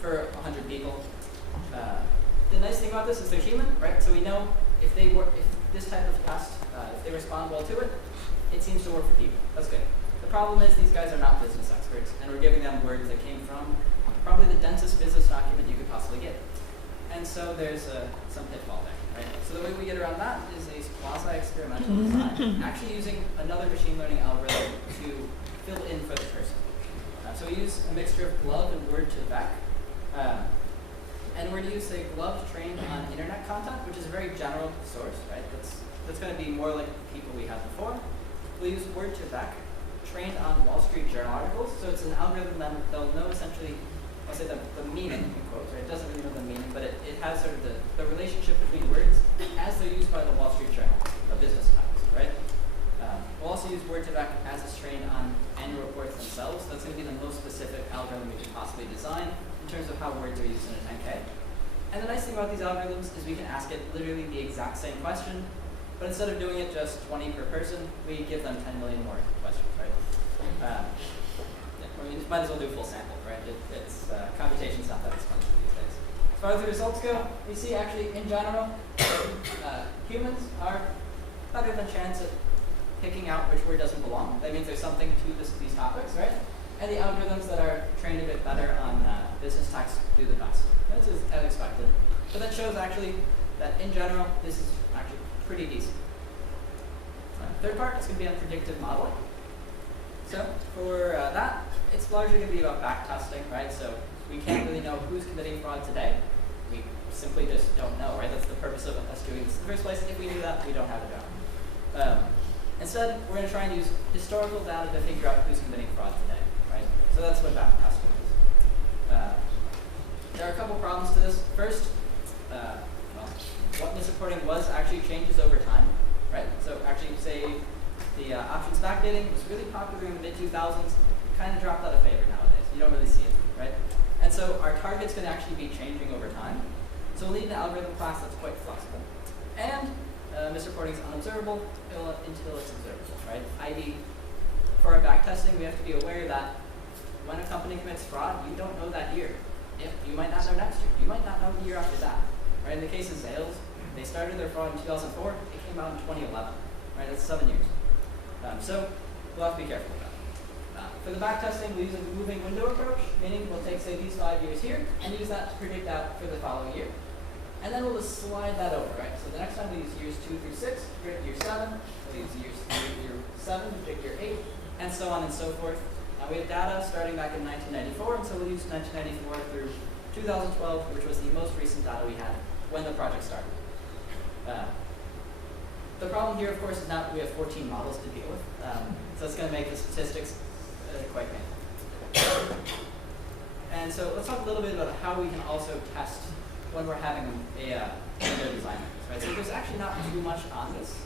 for 100 people. The nice thing about this is they're human, right? So we know if this type of test, if they respond well to it, it seems to work for people. That's good. The problem is these guys are not business experts, and we're giving them words that came from probably the densest business document you could possibly get. And so there's some pitfall there, right? So the way we get around that is a quasi-experimental design, actually using another machine learning algorithm to fill in for the person. So we use a mixture of glove and word to vec. And we're going to use a glove trained on internet content, which is a very general source, right? That's going to be more like the people we had before. We'll use word to vec, trained on Wall Street Journal articles. So it's an algorithm that they'll know essentially, I'll say the meaning, in quotes, right? It doesn't really know the meaning, but it has sort of the relationship between words as they're used by the Wall Street Journal, a business times, right? We'll also use word to vec as it's trained on annual reports themselves. That's going to be the most specific algorithm we could possibly design in terms of how words are used in a 10K. And the nice thing about these algorithms is we can ask it literally the exact same question, but instead of doing it just 20 per person, we give them 10 million more questions, right? We might as well do a full sample, right? Computation's not that expensive these days. As far as the results go, we see actually, in general, humans are better than chance at picking out which word doesn't belong. That means there's something to these topics, right? And the algorithms that are trained a bit better on business text do the best. That's as expected. But that shows actually that in general, this is actually pretty decent. Third part is going to be on predictive modeling. So for that, it's largely going to be about back testing, right? So we can't really know who's committing fraud today. We simply just don't know, right? That's the purpose of us doing this in the first place. If we knew that, we don't have a job. Instead, we're going to try and use historical data to figure out who's committing fraud today, right? So that's what back testing is. There are a couple problems to this. First, what misreporting was actually changes over time, right? So actually, say the options backdating was really popular in the mid-2000s, kind of dropped out of favor nowadays. You don't really see it, right? And so our target's going to actually be changing over time. So we'll need an algorithm class that's quite flexible. And misreporting is unobservable until it's observable, right? i.e., for our backtesting, we have to be aware that when a company commits fraud, you don't know that year. You might not know next year. You might not know the year after that. Right? In the case of Zales, they started their fraud in 2004. It came out in 2011. Right? That's 7 years. So we'll have to be careful with that. For the backtesting, we use a moving window approach, meaning we'll take, say, these 5 years here and use that to predict out for the following year. And then we'll just slide that over, right? So the next time we use years 2 through 6 to predict year 7, we'll use year 7 to predict year 8, and so on and so forth. We have data starting back in 1994, and so we'll use 1994 through 2012, which was the most recent data we had when the project started. The problem here, of course, is now we have 14 models to deal with, so it's going to make the statistics quite painful. And so let's talk a little bit about how we can also test when we're having a window design. Right? So there's actually not too much on this.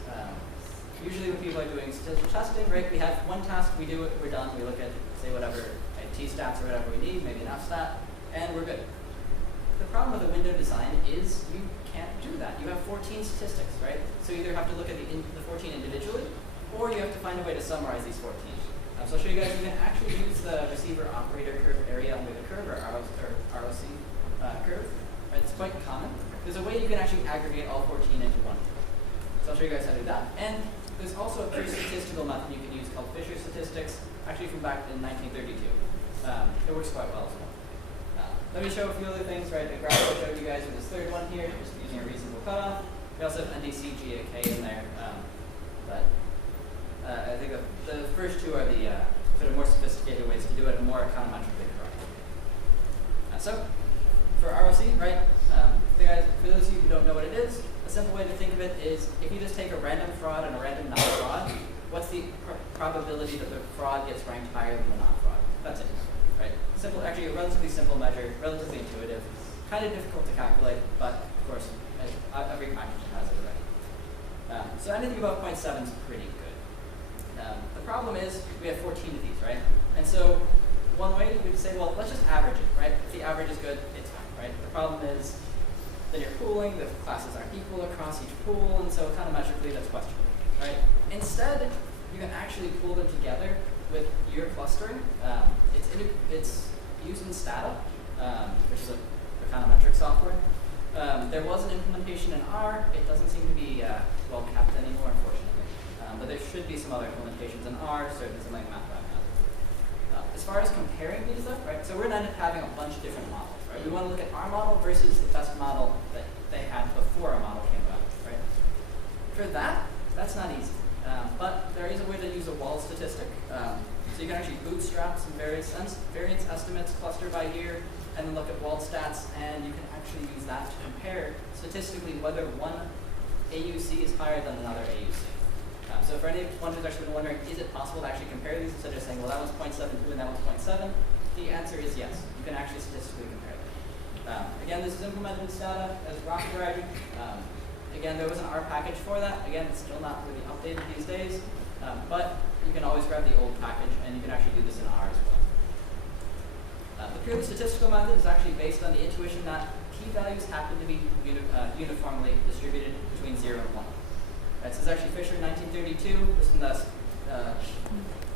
Usually when people are doing statistical testing, right, we have one task, we do it, we're done, we look at, say, whatever t-stats or whatever we need, maybe an f-stat, and we're good. The problem with a window design is you can't do that. You have 14 statistics, right? So you either have to look at the 14 individually, or you have to find a way to summarize these 14. So I'll show you guys, you can actually use the receiver operator curve area under the curve, or ROC curve. Right? It's quite common. There's a way you can actually aggregate all 14 into one. So I'll show you guys how to do that. And there's also a pure statistical method you can use called Fisher statistics, actually from back in 1932. It works quite well as well. Let me show a few other things, right? The graph I showed you guys with this third one here, just using a reasonable cutoff. We also have NDC, GAK in there, but I think the first two are the sort of more sophisticated ways to do it and more econometrically correct. So for ROC, right? For those of you who don't know what it is, a simple way to think of it is if you just take a random fraud and a random non-fraud, what's the probability that the fraud gets ranked higher than the non-fraud? That's it, right? Simple, actually a relatively simple measure, relatively intuitive, kind of difficult to calculate, but of course, every package has it already. So anything above 0.7 is pretty good. The problem is we have 14 of these, right? And so one way we could say, well, let's just average it, right? If the average is good, it's fine, right? The problem is then you're pooling, the classes aren't equal across each pool, and so econometrically that's questionable, right? Instead, you can actually pool them together with year clustering. It's used in Stata, which is a econometric software. There was an implementation in R. It doesn't seem to be well kept anymore, unfortunately. But there should be some other implementations in R, certainly something like MATLAB has. As far as comparing these though, right, so we're going to end up having a bunch of different models, right? We want to look at our model versus the best model that they had before our model came about, right? For that, that's not easy. But there is a way to use a wall statistic. So you can actually bootstrap some variance estimates, cluster by year, and then look at walled stats, and you can actually use that to compare statistically whether one AUC is higher than another AUC. So for anyone who's actually been wondering, is it possible to actually compare these instead of saying, well, that one's 0.72 and that one's 0.7? The answer is yes. You can actually statistically compare them. Again, this is implemented in Stata as Rakuten. Again, there was an R package for that. Again, it's still not really updated these days, but you can always grab the old package, and you can actually do this in R as well. The purely statistical method is actually based on the intuition that p-values happen to be uniformly distributed between 0 and 1. Right, so this is actually Fisher, 1932.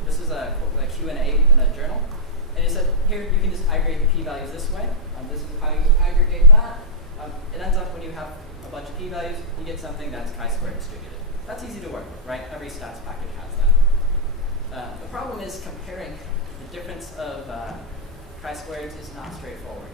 This is a Q&A in a journal. And he said, here, you can just aggregate the p-values this way. This is how you aggregate that. It ends up when you have a bunch of p-values, you get something that's chi-square distributed. That's easy to work with, right? Every stats package has that. The problem is comparing the difference of chi-squareds is not straightforward.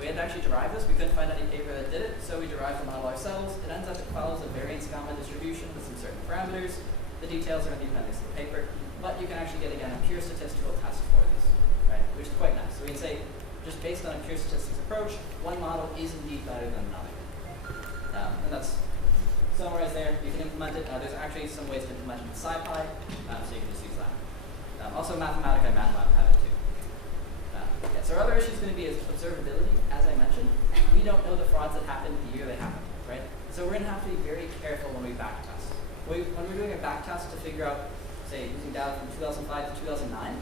We had to actually derive this. We couldn't find any paper that did it, so we derived the model ourselves. It ends up it follows a variance gamma distribution with some certain parameters. The details are in the appendix of the paper, but you can actually get, again, a pure statistical test for this, right? Which is quite nice. So we can say, just based on a pure statistics approach, one model is indeed better than another. And that's summarized there. You can implement it. There's actually some ways to implement it in SciPy, so you can just use that. Also, Mathematica and MATLAB have it too. Yeah, so our other issue is going to be observability, as I mentioned. We don't know the frauds that happened the year they happened, right? So we're going to have to be very careful when we backtest. When we're doing a backtest to figure out, say, using data from 2005 to 2009,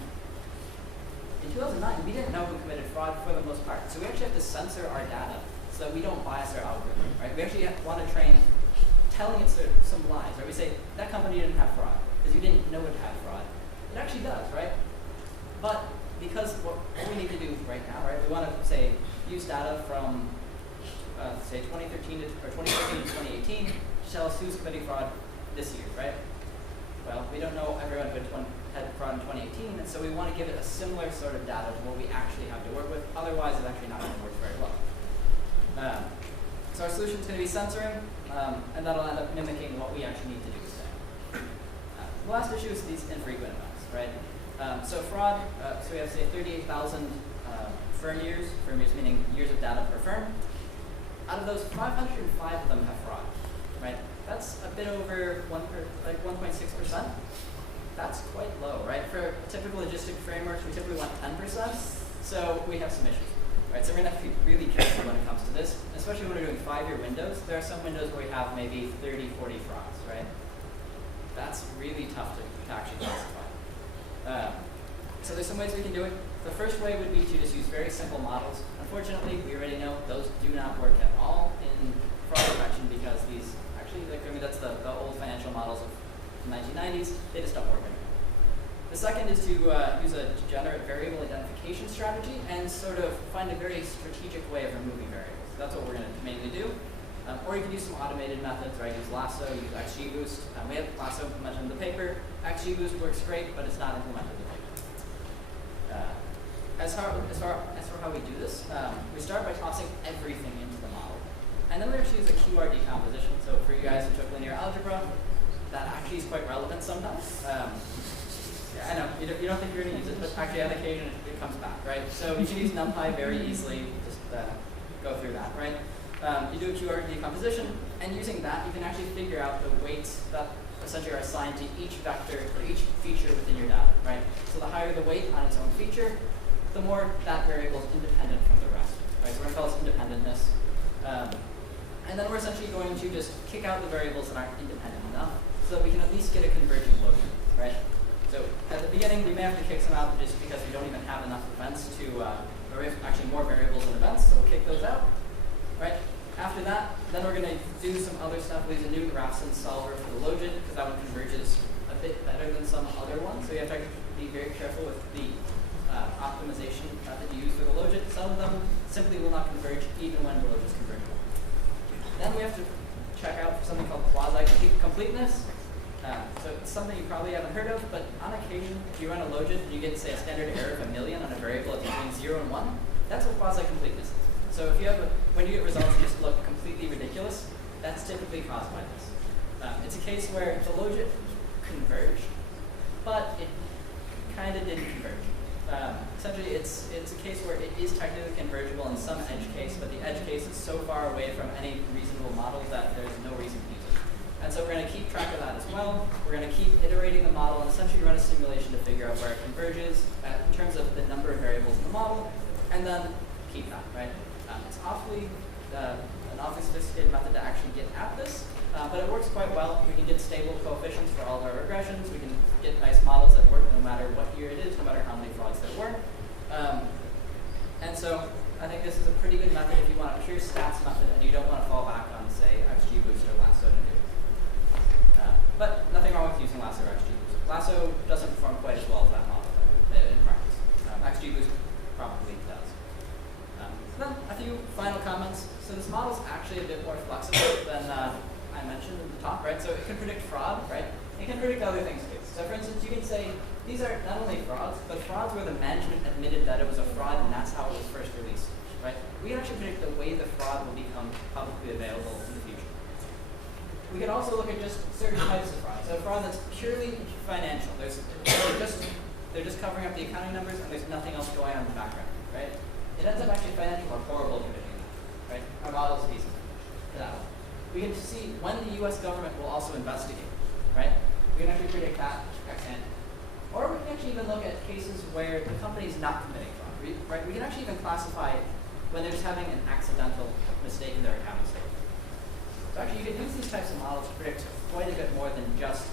in 2009, we didn't know who committed fraud for the most part. So we actually have to censor our data so that we don't bias our algorithm, right? We actually want to train telling it some lies, right? We say, that company didn't have fraud because you didn't know it had fraud. It actually does, right? But because what we need to do right now, right, we want to say use data from say 2013 to 2018 to tell us who's committing fraud this year, right? Well, we don't know everyone who had fraud in 2018, and so we want to give it a similar sort of data to what we actually have to work with. Otherwise, it's actually not going to work very well. So our solution is going to be censoring, and that'll end up mimicking what we actually need to do today. The last issue is these infrequent events, right? So fraud, so we have, say, 38,000 firm years meaning years of data per firm. Out of those, 505 of them have fraud, right? That's a bit over 1.6%. That's quite low, right? For typical logistic frameworks, we typically want 10%, so we have some issues, right? So we're going to have to be really careful when it comes to this, especially when we're doing 5-year windows. There are some windows where we have maybe 30, 40 frauds, right? That's really tough to actually classify. So there's some ways we can do it. The first way would be to just use very simple models. Unfortunately, we already know those do not work at all in fraud detection because these actually, that's the old financial models of the 1990s. They just don't work anymore. The second is to use a degenerate variable identification strategy and sort of find a very strategic way of removing variables. That's what we're going to mainly do. Or you can use some automated methods, right? Use Lasso, use XGBoost. We have Lasso implemented in the paper. XGBoost works great, but it's not implemented in the paper. As for how we do this, we start by tossing everything into the model. And then we actually use a QR decomposition. So for you guys who took linear algebra, that actually is quite relevant sometimes. Yeah, I know, you don't think you're going to use it, but actually on occasion it comes back, right? So you can use NumPy very easily, just go through that, right? You do a QR decomposition, and using that, you can actually figure out the weights that essentially are assigned to each vector or each feature within your data, right? So the higher the weight on its own feature, the more that variable is independent from the rest, right? So we're going to call this independentness. And then we're essentially going to just kick out the variables that aren't independent enough so that we can at least get a converging load, right? So at the beginning, we may have to kick some out just because we don't even have enough events to, or we have actually more variables than events, so we'll kick those out, right? After that, then we're going to do some other stuff. We'll use a new Grafson solver for the logit because that one converges a bit better than some other ones. So you have to be very careful with the optimization method you use for the logit. Some of them simply will not converge even when the logit is convertible. Then we have to check out for something called quasi-completeness. So it's something you probably haven't heard of, but on occasion, if you run a logit and you get, say, a standard error of 1,000,000 on a variable between 0 and 1, that's what quasi-completeness is. So if you have when you get results that just look completely ridiculous, that's typically caused by this. It's a case where the logit converged, but it kind of didn't converge. Essentially, it's a case where it is technically convergible in some edge case, but the edge case is so far away from any reasonable model that there's no reason to use it. And so we're going to keep track of that as well. We're going to keep iterating the model and essentially run a simulation to figure out where it converges in terms of the number of variables in the model, and then keep that, right? It's an awfully sophisticated method to actually get at this, but it works quite well. We can get stable coefficients for all of our regressions. We can get nice models that work no matter what year it is, no matter how many frauds there were. And so I think this is a pretty good method if you want a pure stats method and you don't want to fall back on, say, XGBoost or Lasso to do it. But nothing wrong with using Lasso or XGBoost. Lasso doesn't perform quite as well as that model in practice. XGBoost probably does. Then a few final comments. So this model is actually a bit more flexible than I mentioned at the top, right? So it can predict fraud, right? It can predict other things too. So for instance, you can say these are not only frauds, but frauds where the management admitted that it was a fraud and that's how it was first released, right? We can actually predict the way the fraud will become publicly available in the future. We can also look at just certain types of fraud. So fraud that's purely financial. They're just covering up the accounting numbers and there's nothing else going on in the background, right? It ends up actually financial or horrible predicting that, right? Our model is decent for that one. We can see when the US government will also investigate, right? We can actually predict that ex ante. Or we can actually even look at cases where the company is not committing fraud, right? We can actually even classify when they're just having an accidental mistake in their accounting statement. So actually you can use these types of models to predict quite a bit more than just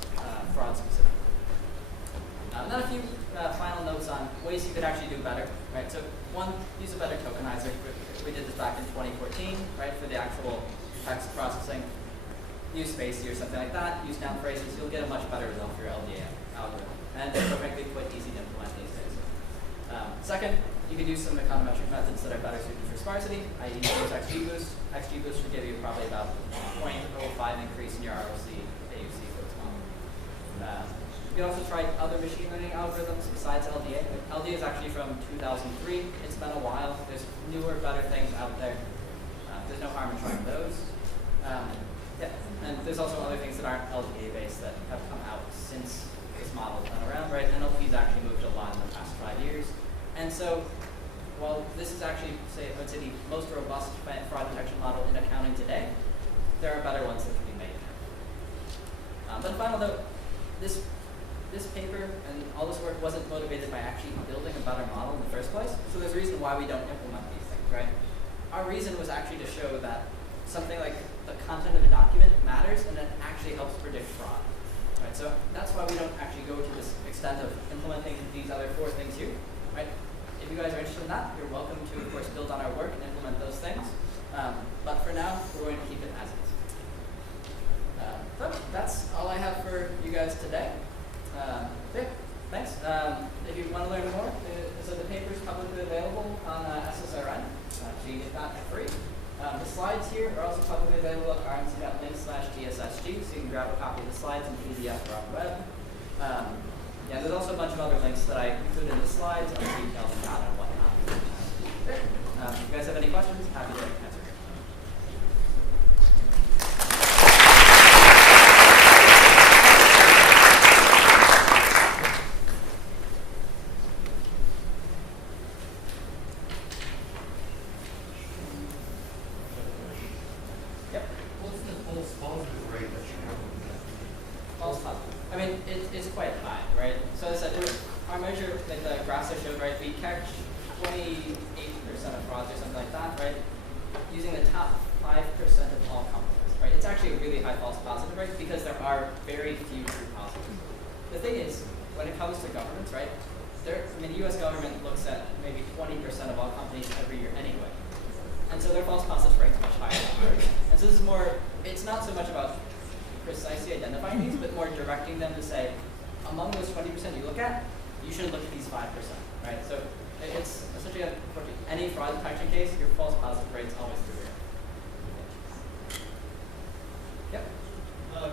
fraud specific. Then a few final notes on ways you could actually do better, right? So one, use a better tokenizer. We did this back in 2014, right, for the actual text processing. Use spacey or something like that. Use noun phrases. You'll get a much better result for your LDA algorithm. And it's perfectly quite easy to implement these days. Second, you could use some econometric methods that are better suited for sparsity, i.e. use XGBoost. XGBoost should give you probably about 0.05 increase in your ROC AUC, for example. You can also try other machine learning algorithms besides LDA. LDA is actually from 2003. It's been a while. There's newer, better things out there. There's no harm in trying those. Yeah, and there's also other things that aren't LDA-based that have come out since this model has been around, right? NLP's actually moved a lot in the past 5 years. And so, while this is actually, I would say, the most robust fraud detection model in accounting today, there are better ones that can be made. But final note, this paper and all this work wasn't motivated by actually building a better model in the first place. So there's a reason why we don't implement these things, right? Our reason was actually to show that something like the content of a document matters and it actually helps predict fraud. Right? So that's why we don't actually go to this extent of implementing these other 4 things here. Right? If you guys are interested in that, you're welcome to, of course, build on our work and implement those things. But for now, we're going to keep it as is. So that's all I have for you guys today. Yeah, thanks. If you want to learn more, so the paper is publicly available on SSRN, so you get that for free. The slides here are also publicly available at rnc.link/DSSG, so you can grab a copy of the slides in PDF or on the web. Yeah, there's also a bunch of other links that I included in the slides on details and how and whatnot. If you guys have any questions, happy to answer. It's quite high, right? So as I said, our measure, like the graphs I showed, right, we catch 28% of frauds or something like that, right, using the top 5% of all companies, right? It's actually a really high false positive rate because there are very few true positives. The thing is, when it comes to governments, right, the U.S. government looks at maybe 20% of all companies every year anyway. And so their false positive rate is much higher. And so this is more, it's not so much about precisely identifying these, but more directing them to say, among those 20% you look at, you should look at these 5%, right? So it's essentially any fraud detection case, your false positive rate is always through here. Yep.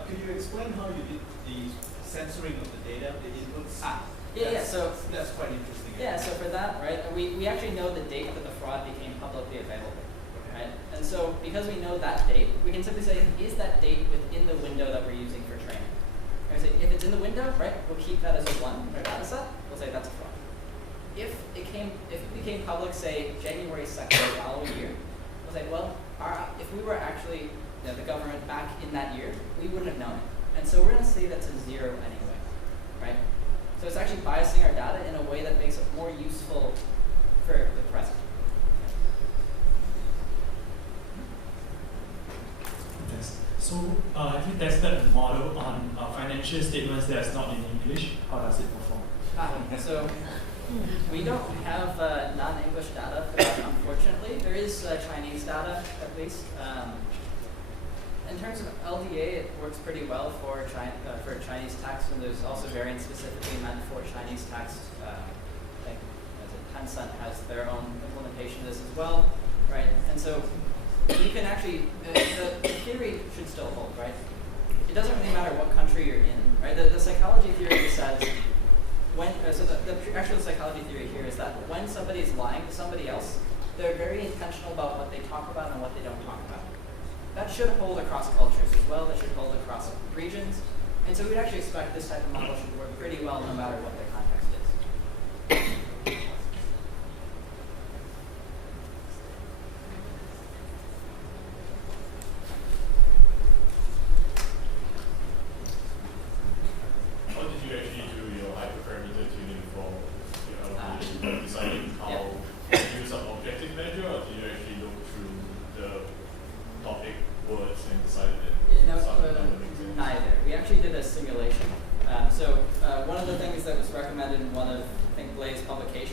Could you explain how you did the censoring of the data, the inputs? Yeah, so that's quite interesting. Yeah, so for that, right, we actually know the date that the fraud became publicly available. Right? And so because we know that date, we can simply say, is that date within the window that we're using for training? And we say, if it's in the window, right, we'll keep that as a 1 in our data set. We'll say that's a fraud. If it became public, say, January 2nd of the following year, we'll say, well, if we were actually the government back in that year, we wouldn't have known it. And so we're going to say that's a 0 anyway, right? So it's actually biasing our data in a way that makes it more useful for the present. So, have you tested the model on financial statements that is not in English? How does it perform? So, we don't have non-English data for that, unfortunately. There is Chinese data, at least. In terms of LDA, it works pretty well for Chinese text, and there's also variants specifically meant for Chinese text. I think Tencent has their own implementation of this as well, right? And so, you can actually, the theory should still hold, right? It doesn't really matter what country you're in, right? The psychology theory says, the actual psychology theory here is that when somebody is lying to somebody else, they're very intentional about what they talk about and what they don't talk about. That should hold across cultures as well, that should hold across regions. And so we'd actually expect this type of model should work pretty well no matter what the context is.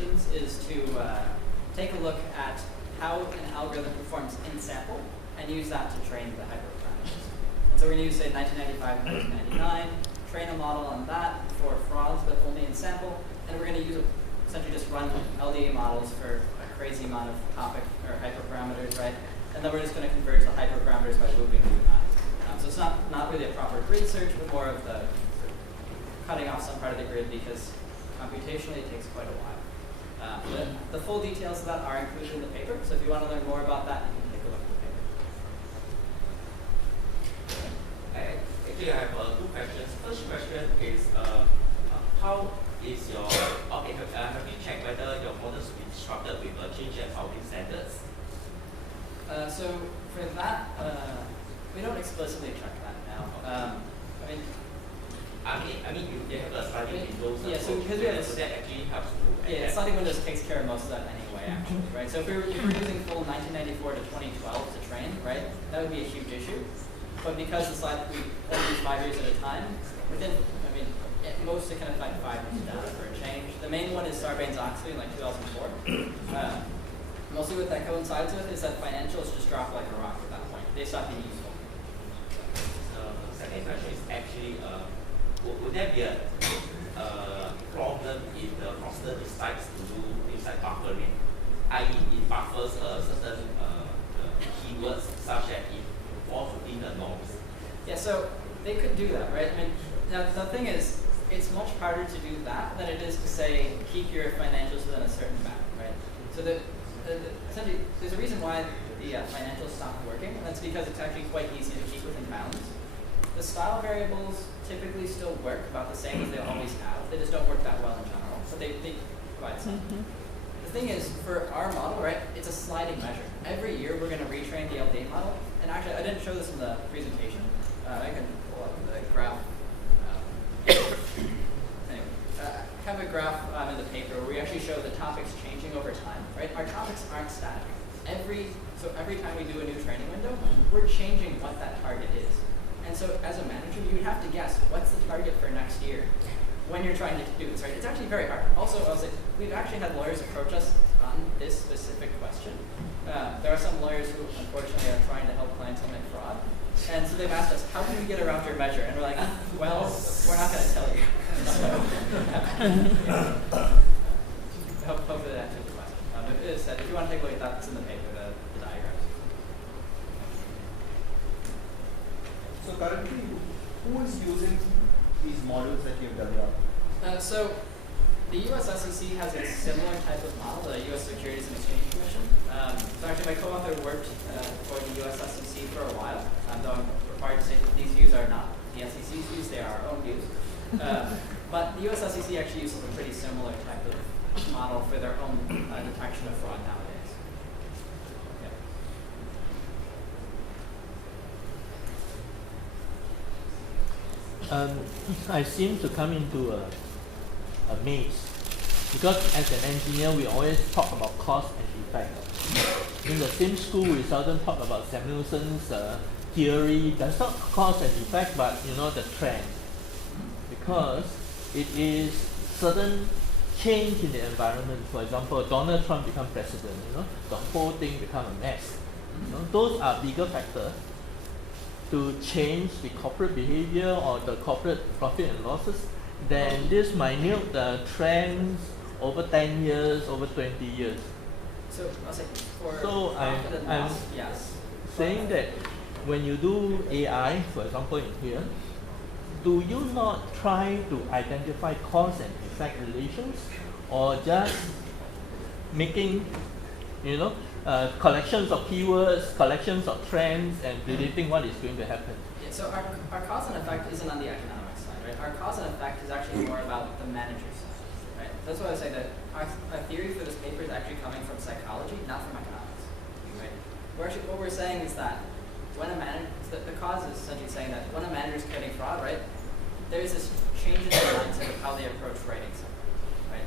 conclusions is to take a look at how an algorithm performs in sample and use that to train the hyperparameters. And so we're going to use, say, 1995 and 1999, train a model on that for frauds, but only in sample, and we're going to use essentially just run LDA models for a crazy amount of topic or hyperparameters, right? And then we're just going to converge the hyperparameters by looping through that. So it's not really a proper grid search, but more of the cutting off some part of the grid because computationally it takes quite a while. The full details of that are included in the paper, so if you want to learn more about that, you can take a look at the paper. Actually, I have two questions. First question is, how is your, okay, have you checked whether your models will be structured with change and routing standards? So for that, we don't explicitly check that now. I mean, you have a sliding windows. Yeah, so because we have so that actually helps to. Yeah, sliding windows takes care of most of that anyway, actually, right? So if we're using full 1994 to 2012 to train, right, that would be a huge issue. But because the slide we only use 5 years at a time, within, at most it can affect 5 years of data for a change. The main one is Sarbanes-Oxley in like 2004. Mostly what that coincides with is that financials just drop like a rock at that point. They stop being useful. Second question is actually, would there be a problem if the roster decides to do things like buffering, i.e. it buffers certain keywords such that it falls within the norms? Yeah, so they could do that, right? Now the thing is, it's much harder to do that than it is to say keep your financials within a certain bound, right? So essentially, there's a reason why the financials stopped working, and that's because it's actually quite easy to keep within bounds. The style variables typically still work about the same as they always have. They just don't work that well in general, but they provide some. The thing is, for our model, right, it's a sliding measure. Every year we're going to retrain the LDA model, and actually I didn't show this in the presentation. I can pull up the graph. Anyway, I have a graph in the paper where we actually show the topics changing over time, right? Our topics aren't static. So every time we do a new training window, we're changing what that target is. And so as a manager, you would have to guess what's the target for next year when you're trying to do this, right? It's actually very hard. Also, I'll say, we've actually had lawyers approach us on this specific question. There are some lawyers who, unfortunately, are trying to help clients commit fraud. And so they've asked us, how can we get around your measure? And we're like, well, we're not going to tell you. Hopefully that answers the question. If you want to take a look at that, it's in the paper, the diagrams. So currently, who is using these models that you've developed? So the US SEC has a similar type of model, the US Securities and Exchange Commission. So actually my co-author worked for the US SEC for a while, though I'm required to say that these views are not the SEC's views, they are our own views. But the US SEC actually uses a pretty similar type of model for their own detection of fraud nowadays. I seem to come into a maze because as an engineer we always talk about cause and effect. In the same school we seldom talk about Samuelson's theory. That's not cause and effect, but the trend, because it is certain change in the environment. For example, Donald Trump become president, the whole thing become a mess. Those are bigger factors to change the corporate behavior or the corporate profit and losses than this minute trends over 10 years, over 20 years. So, I'm saying that when you do AI, for example in here, do you not try to identify cause and effect relations, or just making, collections of keywords, collections of trends, and predicting what is going to happen? Yeah, so our cause and effect isn't on the economic side, right? Our cause and effect is actually more about the manager's side, right? That's why I say that our theory for this paper is actually coming from psychology, not from economics, right? What we're saying is that when a manager, the cause is essentially saying that when a manager is committing fraud, right, there's this change in their mindset of how they approach writing something, right?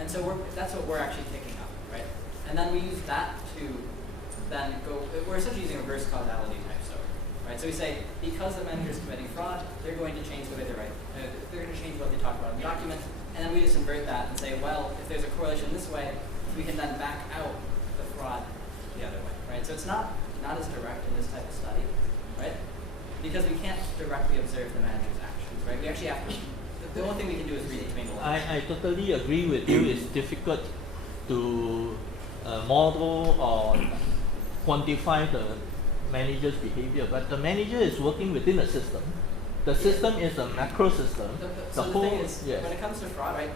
And so that's what we're actually picking up, right? And then we use that to then go, we're essentially using a reverse causality type story, right? So we say, because the manager is committing fraud, they're going to change the way they write, they're going to change what they talk about in the document, And then we just invert that and say, well, if there's a correlation this way, we can then back out the fraud the other way, right? So it's not as direct in this type of study, right? Because we can't directly observe the manager's actions, right? We actually have to, the only thing we can do is read between the lines. I totally agree with you. It's difficult to model or quantify the manager's behavior, but the manager is working within a system. The system is a macro system. So the whole thing is, yes. when it comes to fraud, right,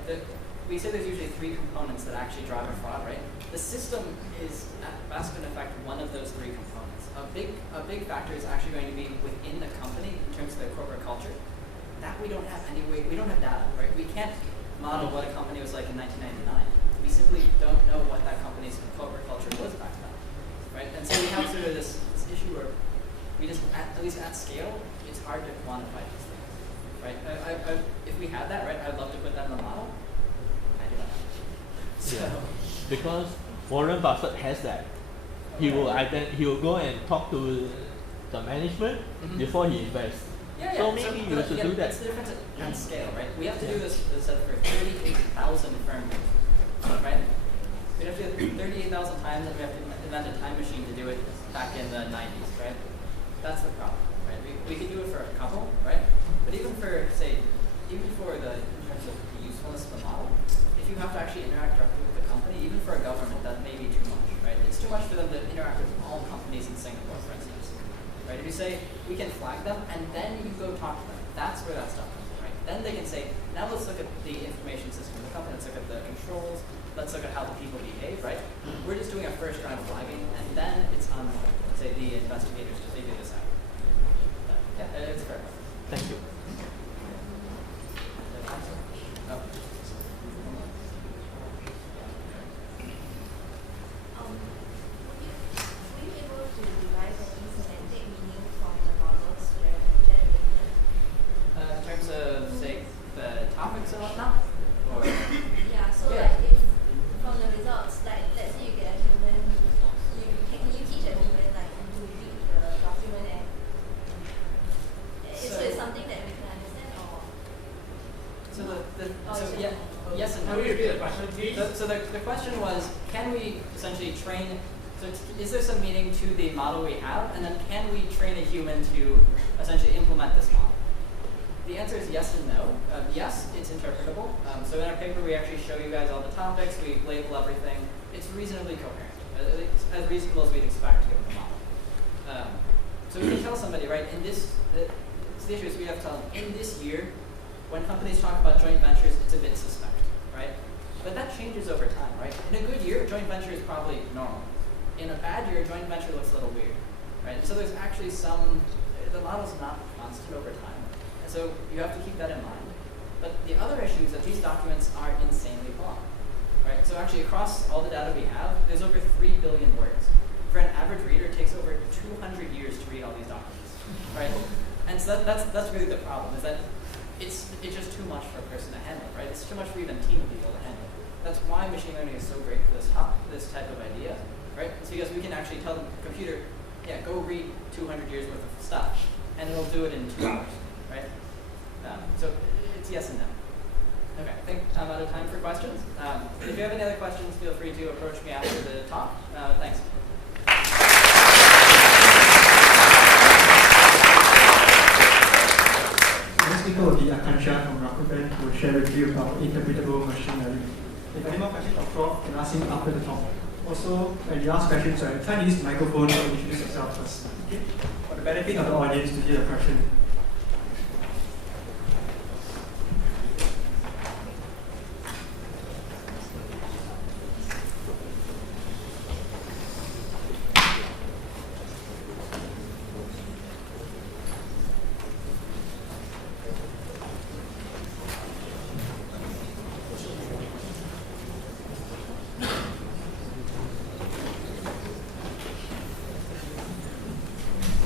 we say there's usually 3 components that actually drive a fraud, right? The system is at best going to affect one of those 3 components. A big factor is actually going to be within the company in terms of their corporate culture. That we don't have anyway. We don't have data, right? We can't model what a company was like in 1999. We simply don't know what that company's corporate culture was back then, right? And so we have sort of this issue where we just, at least at scale, it's hard to quantify these things, right? If we had that, right, I'd love to put that in the model. I do not have it. So, Yeah. Because Warren Buffett has that. He will go and talk to the management before he invests. Yeah, so maybe you should do that. That's the difference at scale, right? We have to do this for 38,000 firms, right? We have to do it 38,000 times, and we have to invent a time machine to do it back in the 90s, right? That's the problem, right? We could do it for a couple, right? But even for, say, in terms of the usefulness of the model, if you have to actually interact directly with the company, even for a government, that may be too much, right? It's too much for them to interact with all companies in Singapore, for instance, right? If you say, we can flag them, and then you go talk to them, that's where that stuff comes in, right? Then they can say, now let's look at the information system of the company, let's look at the controls, let's look at how the people behave, right? We're just doing a first round of flagging, and then it's on, say, the investigators to figure this out. Yeah, it's fair. Thank you. Oh. Were you able to derive any semantic meaning from the models where generated? In terms of, say, the topics and whatnot? Or Yeah, so Yeah. like if from the results, like let's say you get a human, can you teach a human like to read the document and so it's something that we can understand or yes and no. Can you repeat the question, please? So the question was, can we essentially train, is there some meaning to the model we have, and then can we train a human to essentially implement this model? The answer is yes and no. Yes, it's interpretable. So in our paper, we actually show you guys all the topics, we label everything. It's reasonably coherent, as reasonable as we'd expect given the model. So we can tell somebody, right, in this, the issue is we have to tell them, in this year, when companies talk about joint ventures, it's a bit suspect, right? But that changes over time, right? In a good year, joint venture is probably normal. In a bad year, joint venture looks a little weird, right? And so there's actually the model's not constant over time. And so you have to keep that in mind. But the other issue is that these documents are insanely long, right? So actually across all the data we have, there's over 3 billion words. For an average reader, it takes over 200 years to read all these documents, right? And so that's really the problem, is that it's just too much for a person to handle, right? It's too much for even a team of people to handle. That's why machine learning is so great for this type of idea, right? It's because we can actually tell the computer, yeah, go read 200 years worth of stuff, and it'll do it in 2 hours, right? So it's yes and no. Okay, I think I'm out of time for questions. If you have any other questions, feel free to approach me after the talk. Thanks. Next speaker will be Akanksha from Rakuten, who will share with you about interpretable machine learning. If any more questions for Prof, you can ask him after the talk. Also, when you ask questions, try to use the microphone and introduce yourself first. Okay? For the benefit of the audience to hear the question.